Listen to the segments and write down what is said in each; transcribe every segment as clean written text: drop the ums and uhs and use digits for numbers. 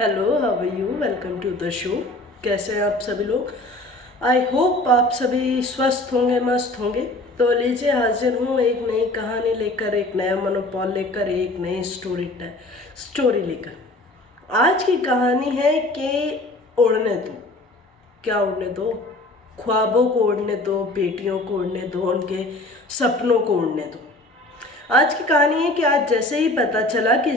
Hello, how are you? Welcome to the show. कैसे हैं आप सभी लोग? आई होप आप सभी स्वस्थ होंगे, मस्त होंगे। तो लीजिए, हाजिर हूँ एक नई कहानी लेकर, एक नया मनोपॉल लेकर, एक नई स्टोरी लेकर। आज की कहानी है कि उड़ने दो। क्या उड़ने दो? ख्वाबों को उड़ने दो, बेटियों को उड़ने दो, उनके सपनों को उड़ने दो। आज की कहानी है कि आज जैसे ही पता चला कि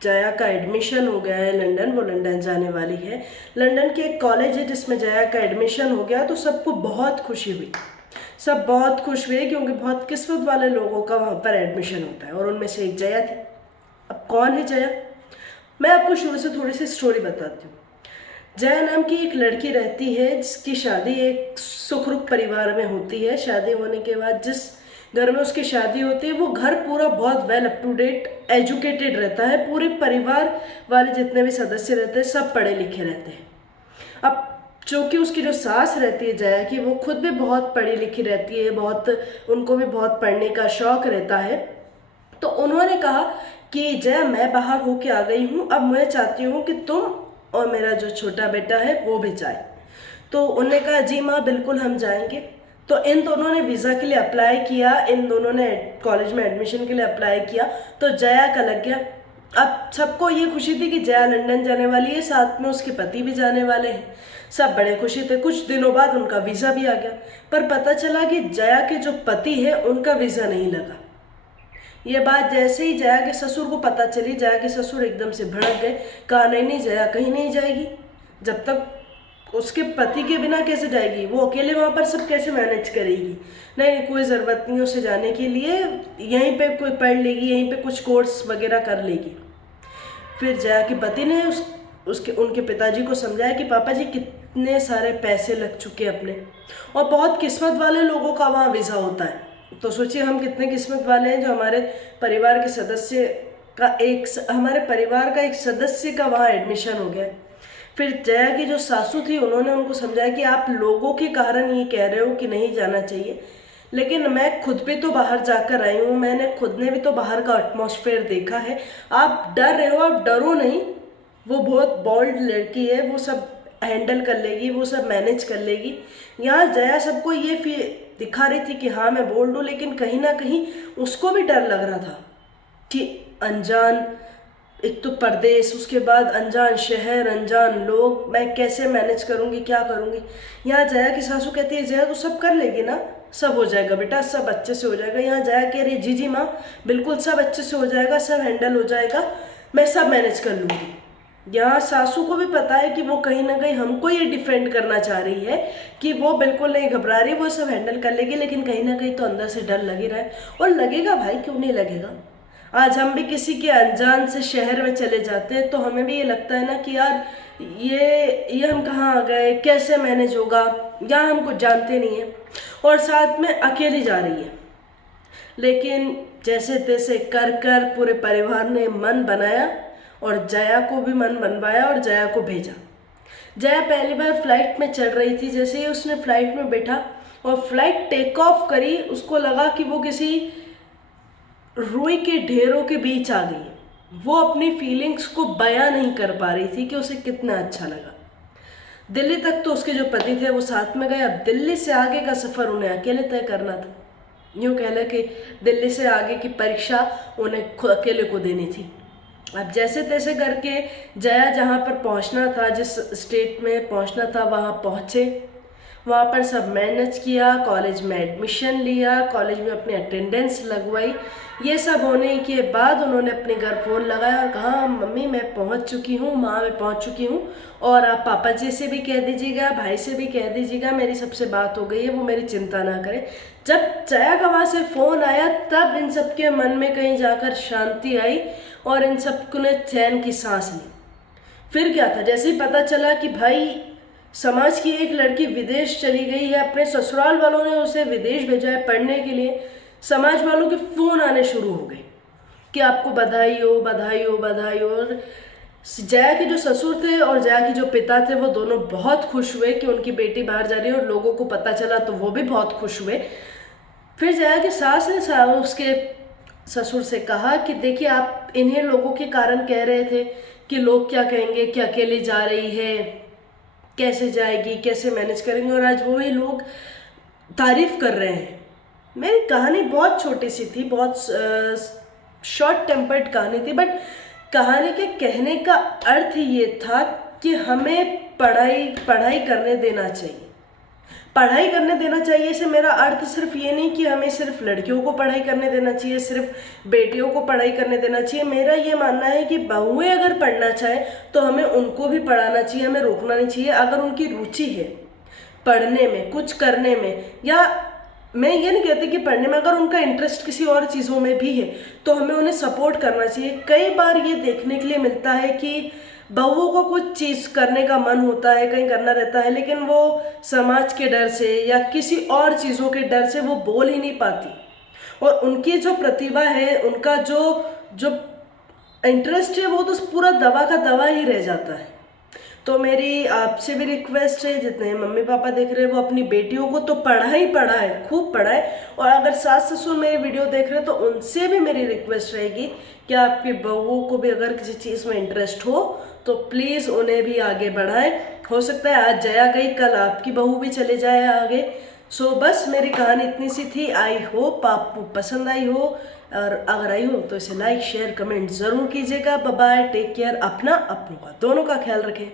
जया का एडमिशन हो गया है लंदन, वो लंदन जाने वाली है। लंदन के एक कॉलेज है जिसमें जया का एडमिशन हो गया, तो सबको बहुत खुशी हुई। सब बहुत खुश हुए क्योंकि बहुत किस्मत वाले लोगों का वहाँ पर एडमिशन होता है और उनमें से एक जया थी। अब कौन है जया? मैं आपको शुरू से थोड़ी सी स्टोरी बताती हूँ। जया नाम की एक लड़की रहती है जिसकी शादी एक सुखरुख परिवार में होती है। शादी होने के बाद जिस घर में उसकी शादी होती है वो घर पूरा बहुत well up to date educated रहता है। पूरे परिवार वाले जितने भी सदस्य रहते हैं सब पढ़े लिखे रहते हैं। अब चूँकि उसकी जो सास रहती है जया की, वो खुद भी बहुत पढ़ी लिखी रहती है, बहुत उनको भी बहुत पढ़ने का शौक रहता है। तो उन्होंने कहा कि जया, मैं बाहर होके आ गई हूँ, अब मैं चाहती हूँ कि तुम और मेरा जो छोटा बेटा है वो भी जाए। तो उन्होंने कहा जी माँ, बिल्कुल हम जाएंगे। तो इन दोनों ने वीज़ा के लिए अप्लाई किया, इन दोनों ने कॉलेज में एडमिशन के लिए अप्लाई किया। तो जया का लग गया। अब सबको ये खुशी थी कि जया लंदन जाने वाली है, साथ में उसके पति भी जाने वाले हैं। सब बड़े खुशी थे। कुछ दिनों बाद उनका वीज़ा भी आ गया, पर पता चला कि जया के जो पति है उनका वीज़ा नहीं लगा। ये बात जैसे ही जया के ससुर को पता चली, जया के ससुर एकदम से भड़क गए। कहा नहीं नहीं, जया कहीं नहीं जाएगी। जब तक उसके पति के बिना कैसे जाएगी? वो अकेले वहाँ पर सब कैसे मैनेज करेगी? नहीं नहीं, कोई ज़रूरत नहीं उसे जाने के लिए, यहीं पे कोई पढ़ लेगी, यहीं पे कुछ कोर्स वगैरह कर लेगी। फिर जया के पति ने उसके उनके पिताजी को समझाया कि पापा जी, कितने सारे पैसे लग चुके अपने, और बहुत किस्मत वाले लोगों का वहाँ वीज़ा होता है। तो सोचिए हम कितने किस्मत वाले हैं जो हमारे परिवार के सदस्य हमारे परिवार का एक सदस्य का वहाँ एडमिशन हो गया। फिर जया की जो सासू थी उन्होंने उनको समझाया कि आप लोगों के कारण ये कह रहे हो कि नहीं जाना चाहिए, लेकिन मैं खुद भी तो बाहर जाकर आई हूँ, मैंने खुद ने भी तो बाहर का एटमॉस्फेयर देखा है। आप डर रहे हो, आप डरो नहीं। वो बहुत बोल्ड लड़की है, वो सब हैंडल कर लेगी, वो सब मैनेज कर लेगी। यहाँ जया सबको ये दिखा रही थी कि हाँ मैं बोल्ड हूँ, लेकिन कहीं ना कहीं उसको भी डर लग रहा था कि अनजान, एक तो परदेश, उसके बाद अनजान शहर, अनजान लोग, मैं कैसे मैनेज करूँगी, क्या करूँगी। यहाँ जया की सासू कहती है जया तो सब कर लेगी ना, सब हो जाएगा बेटा, सब अच्छे से हो जाएगा। यहाँ जया कह रही जी जी माँ, बिल्कुल सब अच्छे से हो जाएगा, सब हैंडल हो जाएगा, मैं सब मैनेज कर लूँगी। यहाँ सासू को भी पता है कि वो कहीं ना कहीं हमको ये डिफेंड करना चाह रही है कि वो बिल्कुल नहीं घबरा रही, वो सब हैंडल कर लेगी, लेकिन कहीं ना कहीं तो अंदर से डर लग ही रहा है। और लगेगा भाई, क्यों नहीं लगेगा। आज हम भी किसी के अनजान से शहर में चले जाते हैं तो हमें भी ये लगता है ना कि यार ये हम कहाँ आ गए, कैसे मैनेज होगा, यहाँ हम कुछ जानते नहीं है, और साथ में अकेली जा रही है। लेकिन जैसे तैसे कर कर पूरे परिवार ने मन बनाया और जया को भी मन बनवाया और जया को भेजा। जया पहली बार फ्लाइट में चढ़ रही थी। जैसे ही उसने फ्लाइट में बैठा और फ्लाइट टेक ऑफ करी, उसको लगा कि वो किसी रुई के ढेरों के बीच आ गई है। वो अपनी फीलिंग्स को बयां नहीं कर पा रही थी कि उसे कितना अच्छा लगा। दिल्ली तक तो उसके जो पति थे वो साथ में गए, अब दिल्ली से आगे का सफ़र उन्हें अकेले तय करना था। यूँ कह लें कि दिल्ली से आगे की परीक्षा उन्हें अकेले को देनी थी। अब जैसे तैसे करके जया जहाँ पर पहुँचना था, जिस स्टेट में पहुँचना था, वहाँ पहुँचे। वहाँ पर सब मैनेज किया, कॉलेज में एडमिशन लिया, कॉलेज में अपनी अटेंडेंस लगवाई। ये सब होने के बाद उन्होंने अपने घर फ़ोन लगाया और कहा मम्मी मैं पहुँच चुकी हूँ, माँ मैं पहुँच चुकी हूँ, और आप पापा जी से भी कह दीजिएगा, भाई से भी कह दीजिएगा, मेरी सबसे बात हो गई है, वो मेरी चिंता ना करें। जब जया का वहाँ से फ़ोन आया तब इन सब के मन में कहीं जाकर शांति आई और इन सबको ने चैन की सांस ली। फिर क्या था, जैसे ही पता चला कि भाई समाज की एक लड़की विदेश चली गई है, अपने ससुराल वालों ने उसे विदेश भेजा है पढ़ने के लिए, समाज वालों के फ़ोन आने शुरू हो गए कि आपको बधाई हो, बधाई हो, बधाई हो। और जया के जो ससुर थे और जया के जो पिता थे वो दोनों बहुत खुश हुए कि उनकी बेटी बाहर जा रही है, और लोगों को पता चला तो वो भी बहुत खुश हुए। फिर जया की सास ने उसके ससुर से कहा कि देखिए, आप इन्हीं लोगों के कारण कह रहे थे कि लोग क्या कहेंगे कि अकेली जा रही है, कैसे जाएगी, कैसे मैनेज करेंगे, और आज वही लोग तारीफ कर रहे हैं। मेरी कहानी बहुत छोटी सी थी, बहुत शॉर्ट टेम्पर्ड कहानी थी, बट कहानी के कहने का अर्थ ये था कि हमें पढ़ाई करने देना चाहिए। पढ़ाई करने देना चाहिए से मेरा अर्थ सिर्फ ये नहीं कि हमें सिर्फ लड़कियों को पढ़ाई करने देना चाहिए, सिर्फ बेटियों को पढ़ाई करने देना चाहिए। मेरा ये मानना है कि बहुएं अगर पढ़ना चाहें तो हमें उनको भी पढ़ाना चाहिए, हमें रोकना नहीं चाहिए। अगर उनकी रुचि है पढ़ने में, कुछ करने में, या मैं ये नहीं कहती कि पढ़ने में, अगर उनका इंटरेस्ट किसी और चीज़ों में भी है तो हमें उन्हें सपोर्ट करना चाहिए। कई बार ये देखने के लिए मिलता है कि बहुओं को कुछ चीज़ करने का मन होता है, कहीं करना रहता है, लेकिन वो समाज के डर से या किसी और चीज़ों के डर से वो बोल ही नहीं पाती, और उनकी जो प्रतिभा है, उनका जो जो इंटरेस्ट है, वो तो पूरा दवा का दवा ही रह जाता है। तो मेरी आपसे भी रिक्वेस्ट है, जितने मम्मी पापा देख रहे हैं वो अपनी बेटियों को तो पढ़ाए, खूब पढ़ाए, और अगर सास ससुर मेरी वीडियो देख रहे हैं तो उनसे भी मेरी रिक्वेस्ट रहेगी कि आपकी बहुओं को भी अगर किसी चीज़ में इंटरेस्ट हो तो प्लीज़ उन्हें भी आगे बढ़ाएं। हो सकता है आज जया गई, कल आपकी बहू भी चले जाए आगे। सो बस मेरी कहानी इतनी सी थी। आई होप आपको पसंद आई हो, और अगर आई हो तो इसे लाइक शेयर कमेंट ज़रूर कीजिएगा। बाय बाय, टेक केयर, अपना अपनों का दोनों का ख्याल रखें।